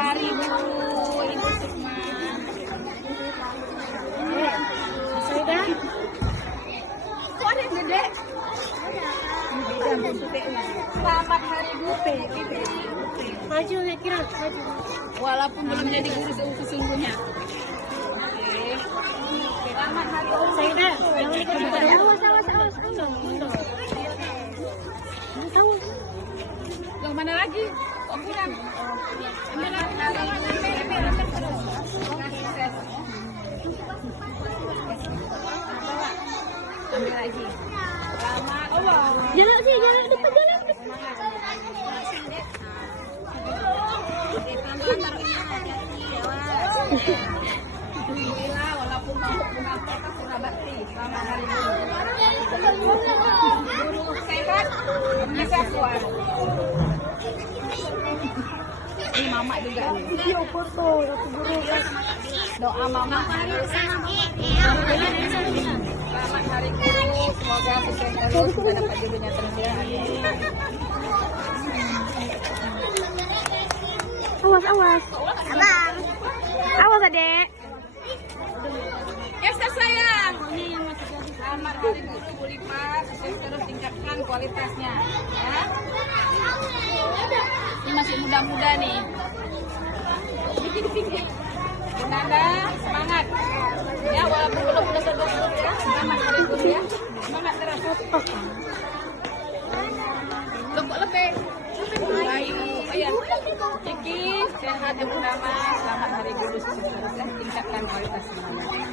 Hari Guru Ibu Sukma. Saya Kok ada yang gede? Selamat Hari Guru. maju ya kira maju. Walaupun belum menjadi guru sesungguhnya. Oke. Selamat Hari Guru. Saya jangan ikut pada awas. Awas. Yang mana lagi? Kok kurang? Ambil lagi. Selamat. Jalan depan. Alhamdulillah, walaupun mau kenapa sudah bakti. Selamat Hari Guru. Guru sehat, bisa kuat. Ini mama juga nih. Video foto satu guru guys. Doa mama. Selamat Hari Guru. Semoga sukses terus kita dapat jodohnya terus ya. Awas. Abang. Awas adek. Ya sayang. Selamat Hari Guru Bu Lipa. Sukses terus tingkatkan kualitasnya. Ya. Ini masih muda-muda nih. Dikit. Nanda, semangat. Ya, walaupun belum udah selesai ya. Selamat Hari Guru ya. Semangat terus. Lebih. Bayu, ya. Kiki, sehat yang pertama. Selamat Hari Guru sukses terus ya. Tingkatkan kualitas semuanya.